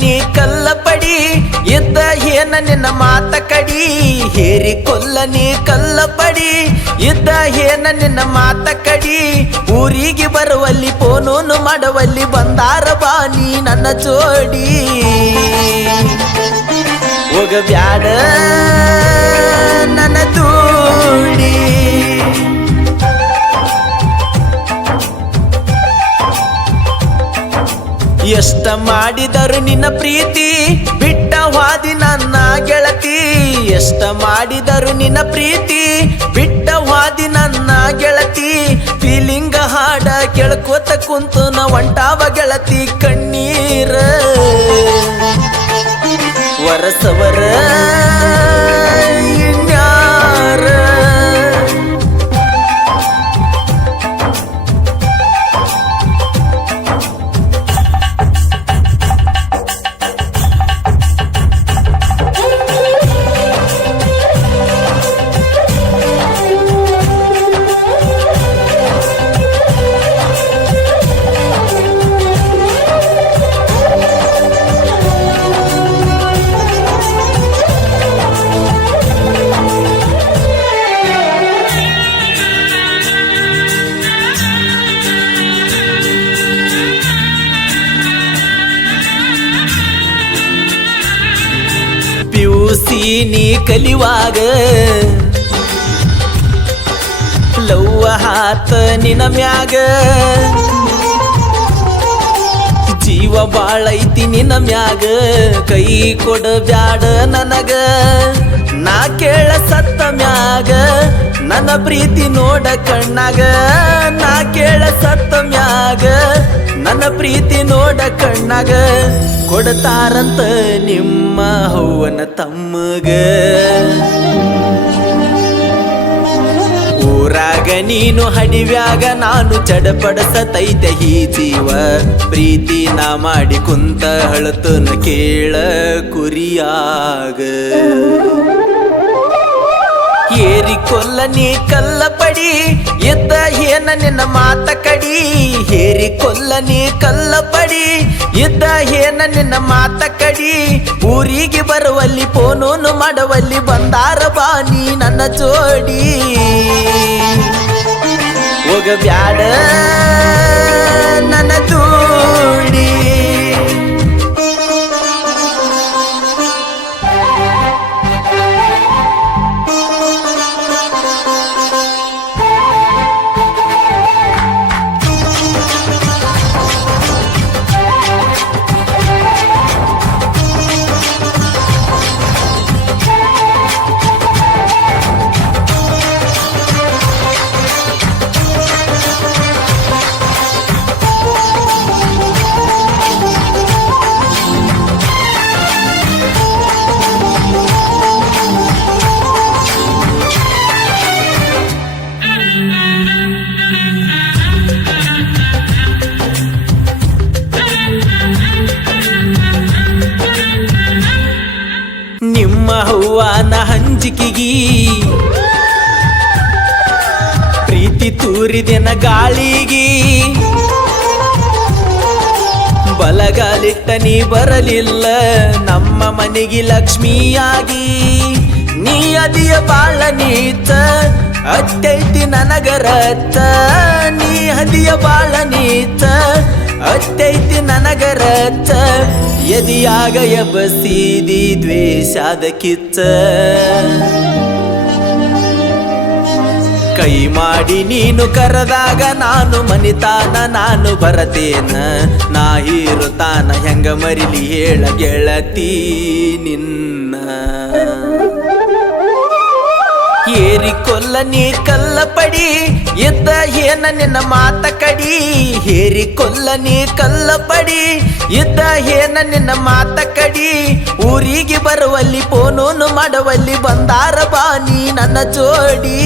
ನೀ ಕಲ್ಲ ಪಡಿ ಇದ್ದ ಏನ ನಿನ್ನ ಮಾತ ಕಡಿ ಹೇರಿ ಕೊಲ್ಲ ನೀ ಕಲ್ಲ ಪಡಿ ಇದ್ದ ಏನ ನಿನ್ನ ಮಾತ ಕಡಿ ಊರಿಗೆ ಬರುವಲ್ಲಿ ಫೋನು ಮಾಡುವಲ್ಲಿ ಬಂದಾರ ಬಾನಿ ನನ್ನ ಜೋಡಿ ಹೋಗಬ್ಯಾಡ ನನ್ನ ದೂಡಿ ಎಷ್ಟ ಮಾಡಿದರು ನಿನ್ನ ಪ್ರೀತಿ ಬಿಟ್ಟ ವಾದಿ ನನ್ನ ಗೆಳತಿ ಎಷ್ಟ ಮಾಡಿದರು ನಿನ್ನ ಪ್ರೀತಿ ಬಿಟ್ಟ ವಾದಿ ನನ್ನ ಗೆಳತಿ ಫೀಲಿಂಗ ಹಾಡ ಕೇಳ್ಕೋತ ಕುಂತು ನ ಒಂಟಾವ ಗೆಳತಿ ಕಣ್ಣೀರ ವರಸವರ ಇನ್ಯಾರ ನೀ ಕಲಿವಾಗ ಲವ್ವ ಹಾತ ನಿನ ಮ್ಯಾಗ ಜೀವ ಬಾಳೈತಿ ನಿನ ಮ್ಯಾಗ ಕೈ ಕೊಡಬ್ಯಾಡ ನನಗ ನಾ ಕೇಳ ಸತ್ತ ಮ್ಯಾಗ ನನ್ನ ಪ್ರೀತಿ ನೋಡ ಕಣ್ಣಾಗ ನಾ ಕೇಳ ಸತ್ತ ಮ್ಯಾಗ ನನ್ನ ಪ್ರೀತಿ ನೋಡ ಕಣ್ಣಾಗ ಕೊಡತಾರಂತ ನಿಮ್ಮ ಹೌವನ ತಮ್ಮಗ ಊರಾಗ ನೀನು ಹಡಿವ್ಯಾಗ ನಾನು ಚಡಪಡಸತೈತೆ ಈ ಜೀವ ಪ್ರೀತಿ ನಾ ಮಾಡಿ ಕುಂತ ಹಳತನ ಕೇಳ ಕುರಿಯಾಗ ಏರಿ ಕೊಲ್ಲ ನೀ ಕಲ್ಲ ಪಡಿ ಇದ್ದ ಏನ ನಿನ್ನ ಮಾತ ಕಡಿ ಹೇರಿ ಕೊಲ್ಲ ನೀ ಕಲ್ಲ ಪಡಿ ಇದ್ದ ಏನ ನಿನ್ನ ಮಾತ ಕಡಿ ಊರಿಗೆ ಬರುವಲ್ಲಿ ಫೋನು ಮಾಡುವಲ್ಲಿ ಬಂದಾರ ಬಾನಿ ನನ್ನ ಜೋಡಿ ಹೋಗಬ್ಯಾಡ ನನ್ನ ದೂಡಿ ನಿಮ್ಮ ಹೂವನ ಹಂಚಿಕೆಗಿ ಪ್ರೀತಿ ತೂರಿದೆನ ಗಾಳಿಗಿ ಬಲಗಾಲಿಟ್ಟ ನೀ ಬರಲಿಲ್ಲ ನಮ್ಮ ಮನೆಗೆ ಲಕ್ಷ್ಮಿಯಾಗಿ ನೀ ಅದಿಯ ಬಾಳ ನೀತ ಅತ್ತೈತಿ ನನಗರತ್ತ ನೀ ಹದಿಯ ಬಾಳ ನೀತ ಅತ್ತೈತಿ ನನಗರತ್ತ ಎದಿಯಾಗ ಎಬಸಿದಿ ದ್ವೇಷಾದ ಕಿಚ್ಚ ಕೈ ಮಾಡಿ ನೀನು ಕರೆದಾಗ ನಾನು ಮನಿತಾನ ನಾನು ಬರತೇನ ನಾ ಹೀರುತ್ತಾನ ಹೆಂಗ ಮರಿಲಿ ಹೇಳ ಗೆಳತಿ ನಿನ್ನ ಏರಿ ಕೊಲ್ಲ ನೀ ಕಲ್ಲ ಪಡಿ ಇದ್ದ ಏನ ನಿನ್ನ ಮಾತ ಕಡಿ ಹೇರಿ ಕೊಲ್ಲ ನೀ ಕಲ್ಲ ಪಡಿ ಇದ್ದ ಏನ ನಿನ್ನ ಮಾತ ಕಡಿ ಊರಿಗೆ ಬರುವಲ್ಲಿ ಫೋನು ಮಾಡುವಲ್ಲಿ ಬಂದಾರ ಬಾನಿ ನನ್ನ ಜೋಡಿ